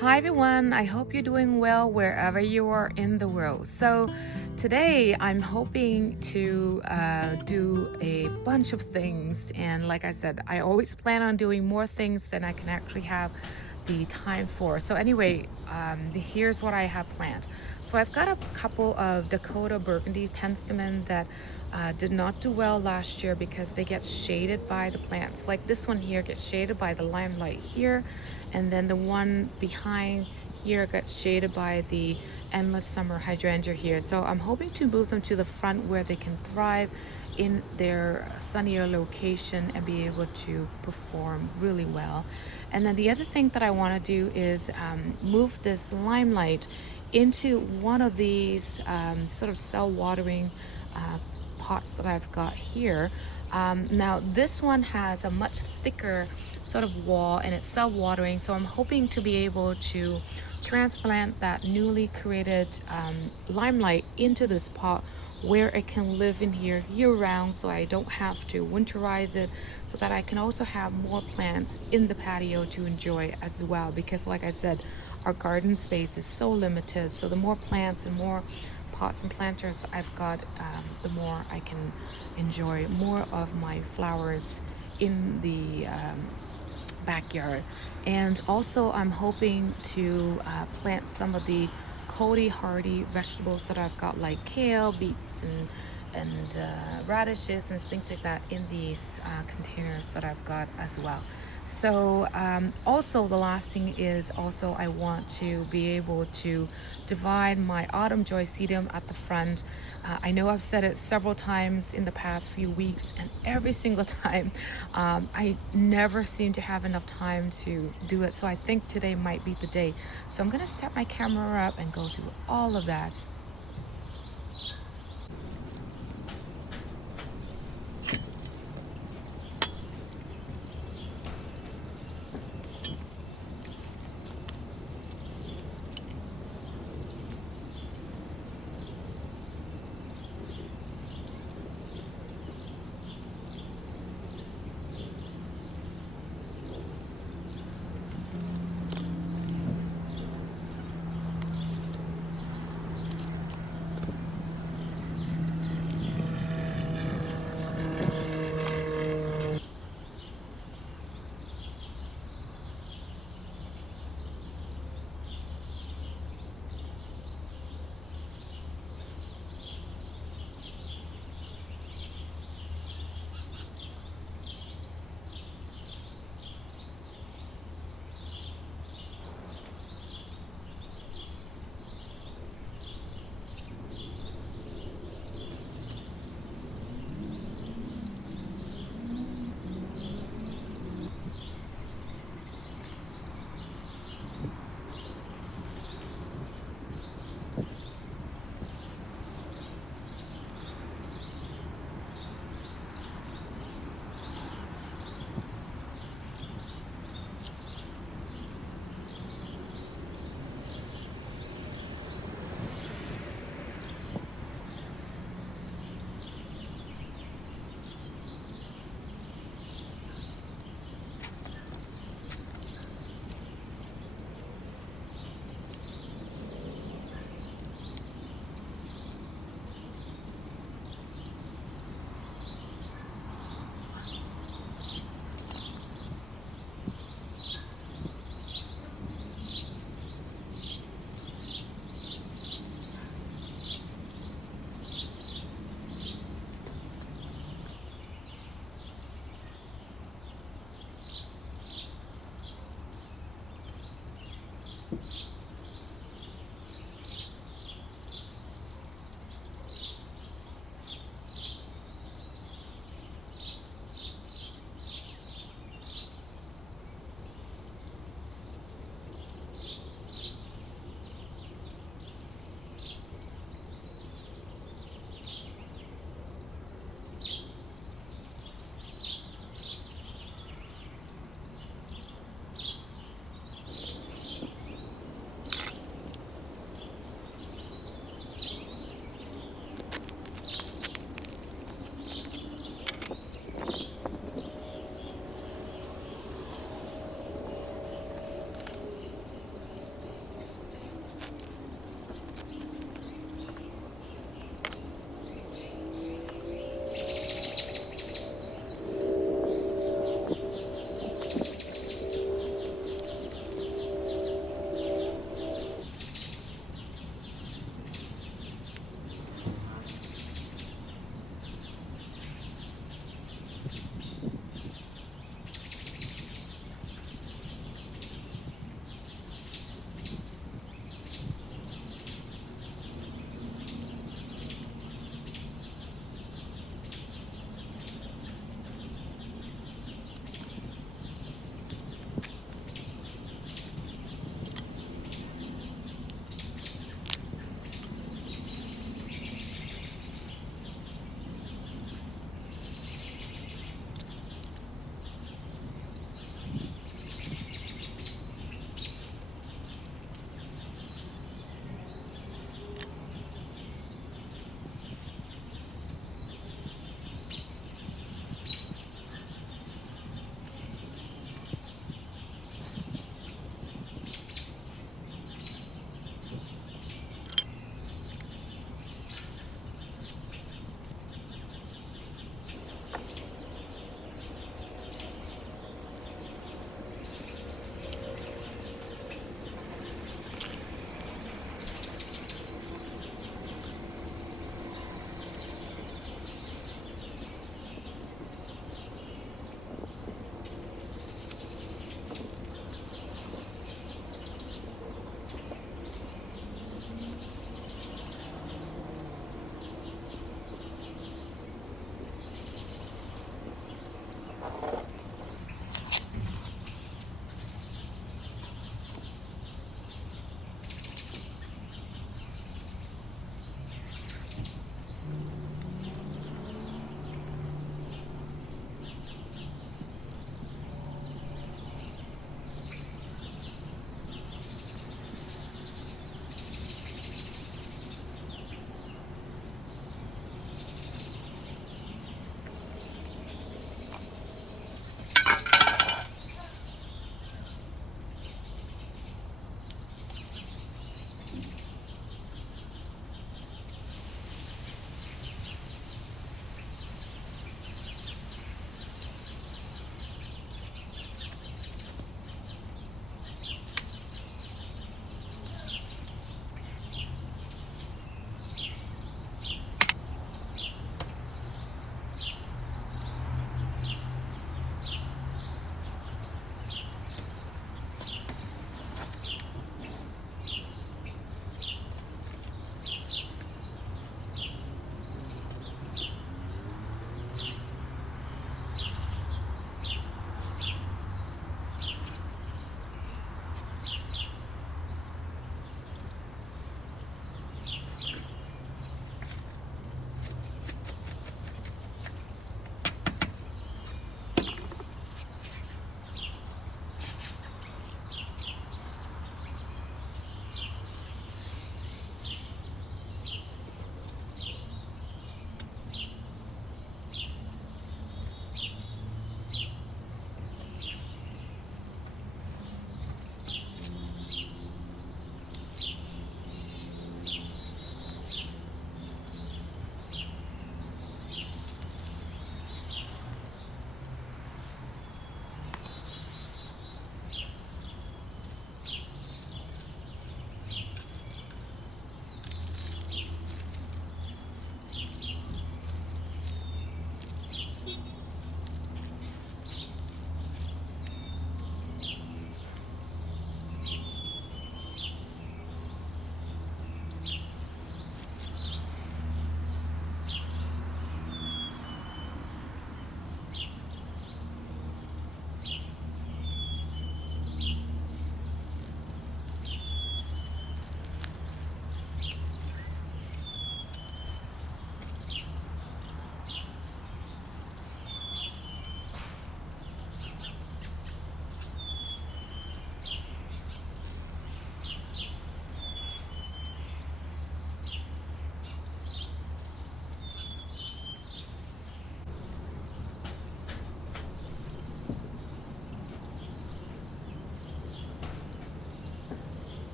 Hi everyone, I hope you're doing well wherever you are in the world. So today I'm hoping to do a bunch of things, and like I said, I always plan on doing more things than I can actually have the time for. So anyway, here's what I have planned. So I've got a couple of Dakota Burgundy penstemon that did not do well last year because they get shaded by the plants. Like this one here gets shaded by the limelight here, and then the one behind here got shaded by the endless summer hydrangea here. So I'm hoping to move them to the front where they can thrive in their sunnier location and be able to perform really well. And then the other thing that I want to do is move this limelight into one of these sort of cell watering pots that I've got here. Now this one has a much thicker sort of wall and it's self-watering, so I'm hoping to be able to transplant that newly created limelight into this pot where it can live in here year-round, so I don't have to winterize it, so that I can also have more plants in the patio to enjoy as well, because like I said, our garden space is so limited. So the more plants and more pots and planters I've got, the more I can enjoy more of my flowers in the backyard. And also I'm hoping to plant some of the cold hardy vegetables that I've got, like kale, beets, and radishes and things like that in these containers that I've got as well. So also the last thing is also I want to be able to divide my autumn joy sedum at the front. I know I've said it several times in the past few weeks, and every single time I never seem to have enough time to do it. So I think today might be the day. So I'm gonna set my camera up and go through all of that.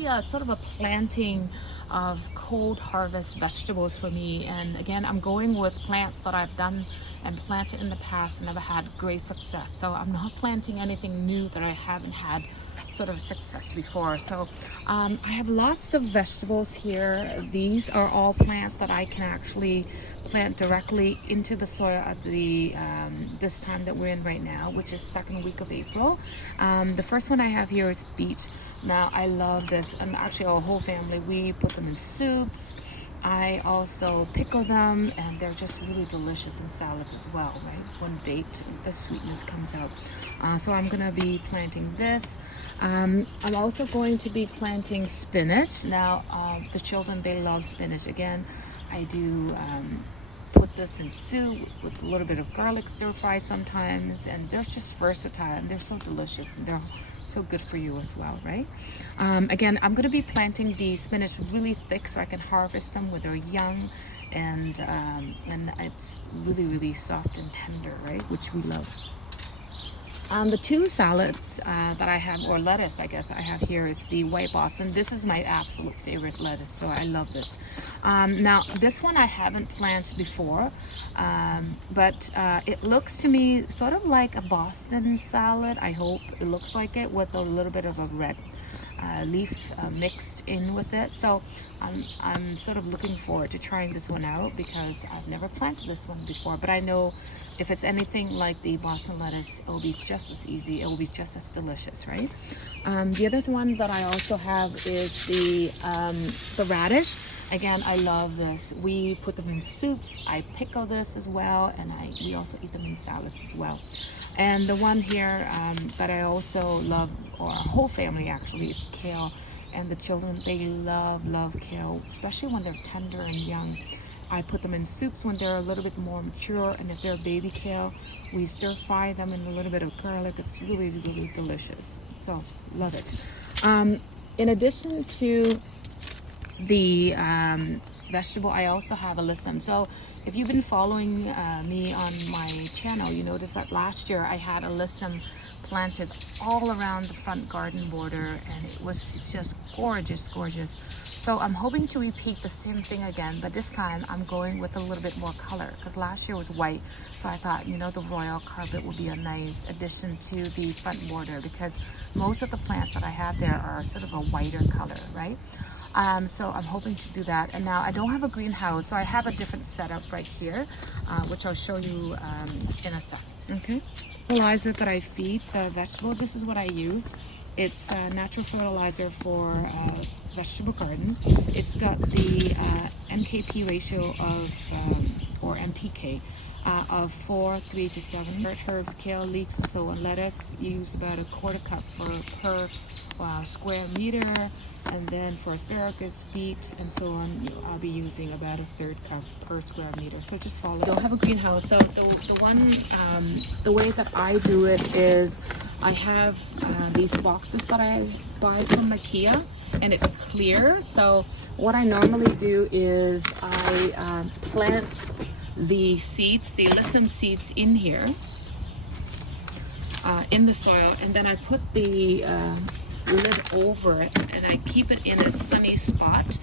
actually a sort of a planting of cold harvest vegetables for me. And again, I'm going with plants that I've done and planted in the past and never had great success. So I'm not planting anything new that I haven't had sort of success before. So I have lots of vegetables here. These are all plants that I can actually plant directly into the soil at the this time that we're in right now, which is second week of April. The first one I have here is beet. Now I love this, and actually our whole family, we put them in soups. I also pickle them, and they're just really delicious in salads as well, right? When baked, the sweetness comes out. So I'm gonna be planting this. I'm also going to be planting spinach. Now, the children, they love spinach. Again, I do put this in soup with a little bit of garlic stir fry sometimes, and they're just versatile and they're so delicious and they're so good for you as well, right? Again, I'm going to be planting the spinach really thick so I can harvest them when they're young, and it's really, really soft and tender, right? Which we love. The two salads that I have, or lettuce I guess I have here, is the white Boston. This is my absolute favorite lettuce, so I love this. Now this one I haven't planted before, but it looks to me sort of like a Boston salad. I hope it looks like it, with a little bit of a red leaf mixed in with it. So I'm sort of looking forward to trying this one out because I've never planted this one before, but I know if it's anything like the Boston lettuce, it will be just as easy, it will be just as delicious, right? The other one that I also have is the radish. Again, I love this. We put them in soups. I pickle this as well, and we also eat them in salads as well. And the one here that I also love, or our whole family actually, is kale. And the children, they love kale, especially when they're tender and young. I put them in soups when they're a little bit more mature, and if they're baby kale, we stir fry them in a little bit of garlic. It's really, really delicious. So, love it. In addition to the vegetable, I also have alyssum. So if you've been following me on my channel, you notice that last year I had alyssum planted all around the front garden border, and it was just gorgeous. So I'm hoping to repeat the same thing again, but this time I'm going with a little bit more color, because last year was white. So I thought, the royal carpet would be a nice addition to the front border, because most of the plants that I have there are sort of a whiter color, right? So I'm hoping to do that. And now I don't have a greenhouse, so I have a different setup right here, which I'll show you in a sec. Okay. Fertilizer that I feed the vegetable, this is what I use. It's natural fertilizer for vegetable garden. It's got the MKP ratio of, or MPK, of 4, 3 to 7. Herbs, kale, leeks, and so on. Lettuce, use about a quarter cup per square meter. And then for asparagus, beet, and so on, I'll be using about a third cup per square meter. So just follow. I don't have a greenhouse, so the way that I do it is I have these boxes that I buy from IKEA, and it's clear. So what I normally do is I plant the seeds, the alyssum seeds, in here in the soil, and then I put the lid over it, and I keep it in a sunny spot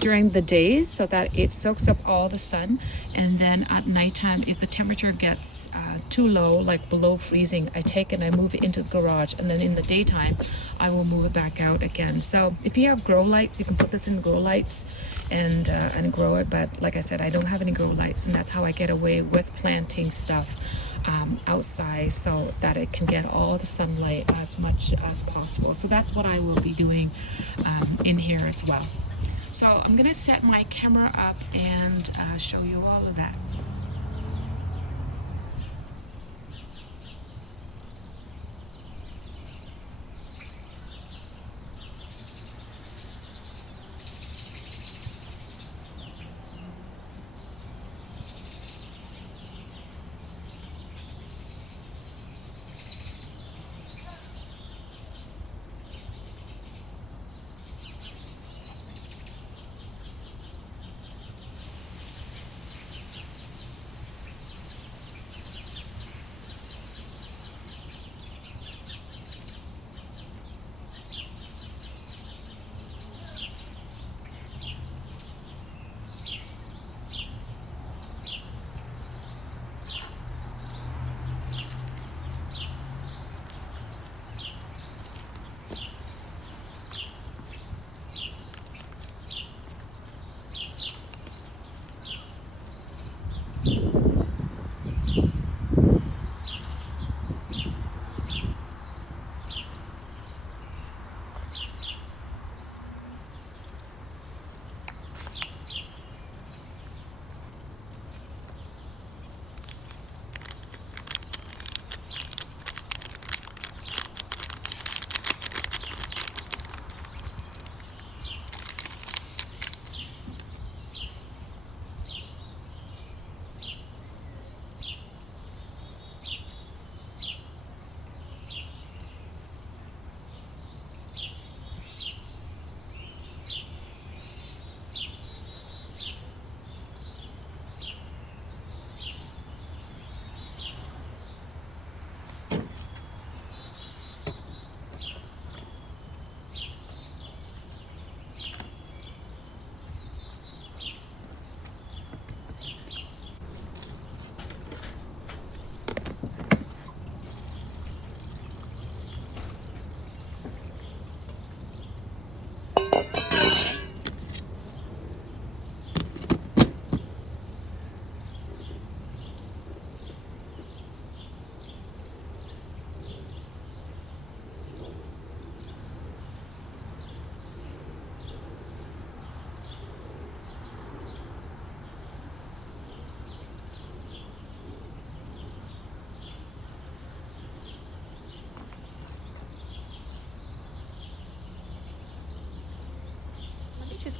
during the days so that it soaks up all the sun. And then at nighttime, if the temperature gets too low, like below freezing, I take it and I move it into the garage, and then in the daytime I will move it back out again. So if you have grow lights, you can put this in grow lights and grow it, but like I said, I don't have any grow lights, and that's how I get away with planting stuff outside so that it can get all the sunlight as much as possible. So that's what I will be doing in here as well. So I'm gonna set my camera up and show you all of that.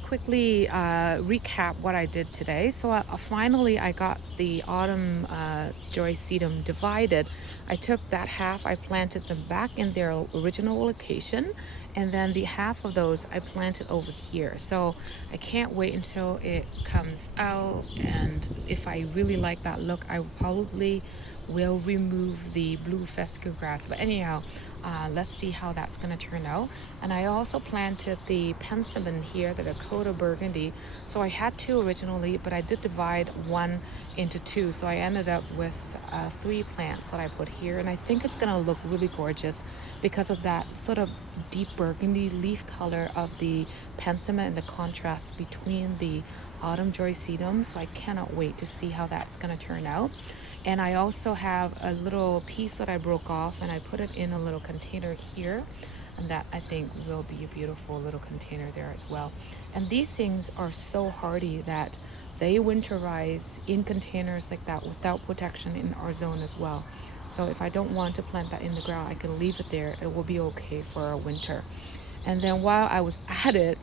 quickly recap what I did today. So finally I got the autumn joy sedum divided. I took that half, I planted them back in their original location, and then the half of those I planted over here. So I can't wait until it comes out, and if I really like that look, I probably will remove the blue fescue grass. But anyhow, let's see how that's going to turn out. And I also planted the penstemon here, the Dakota burgundy. So I had two originally, but I did divide one into two. So I ended up with 3 plants that I put here. And I think it's going to look really gorgeous because of that sort of deep burgundy leaf color of the penstemon and the contrast between the autumn joy sedum. So I cannot wait to see how that's going to turn out. And I also have a little piece that I broke off and I put it in a little container here, and that I think will be a beautiful little container there as well. And these things are so hardy that they winterize in containers like that without protection in our zone as well. So if I don't want to plant that in the ground, I can leave it there. It will be okay for a winter. And then while I was at it,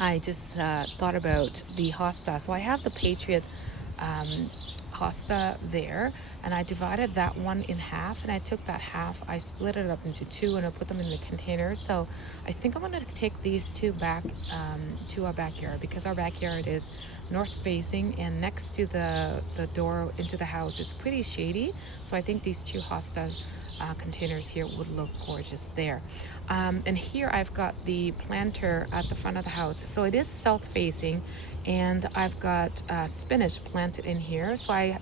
I just thought about the hosta. So I have the Patriot hosta there, and I divided that one in half, and I took that half, I split it up into 2, and I put them in the container. So I think I'm going to take these 2 back to our backyard, because our backyard is north facing, and next to the door into the house is pretty shady. So I think these 2 hostas containers here would look gorgeous there. And here I've got the planter at the front of the house. So it is south facing, and I've got spinach planted in here. So I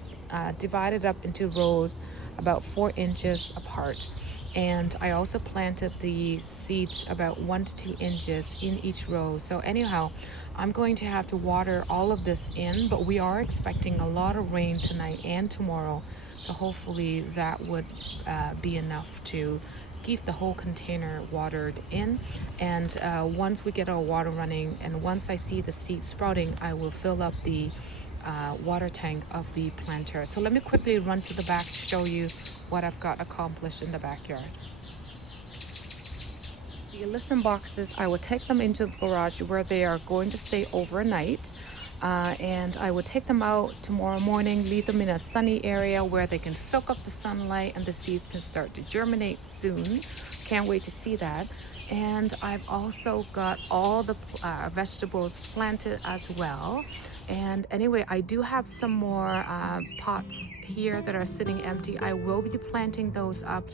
divided up into rows about 4 inches apart. And I also planted the seeds about 1 to 2 inches in each row. So anyhow, I'm going to have to water all of this in, but we are expecting a lot of rain tonight and tomorrow. So hopefully that would be enough to keep the whole container watered in. And once we get our water running, and once I see the seeds sprouting, I will fill up the water tank of the planter. So let me quickly run to the back to show you what I've got accomplished in the backyard. The listen boxes, I will take them into the garage where they are going to stay overnight. And I will take them out tomorrow morning, leave them in a sunny area where they can soak up the sunlight and the seeds can start to germinate soon. Can't wait to see that. And I've also got all the vegetables planted as well. And anyway, I do have some more pots here that are sitting empty. I will be planting those up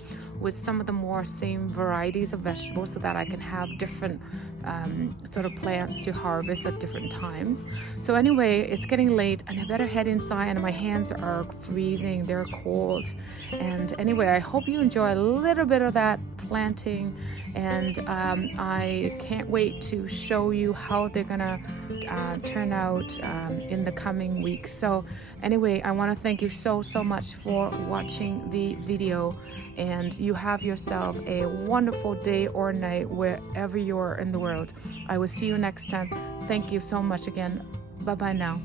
with some of the more same varieties of vegetables so that I can have different sort of plants to harvest at different times. So anyway, it's getting late and I better head inside, and my hands are freezing, they're cold. And anyway, I hope you enjoy a little bit of that planting, and I can't wait to show you how they're gonna turn out in the coming weeks. So anyway, I want to thank you so much for watching the video, and you have yourself a wonderful day or night wherever you are in the world. I will see you next time. Thank you so much again. Bye bye now.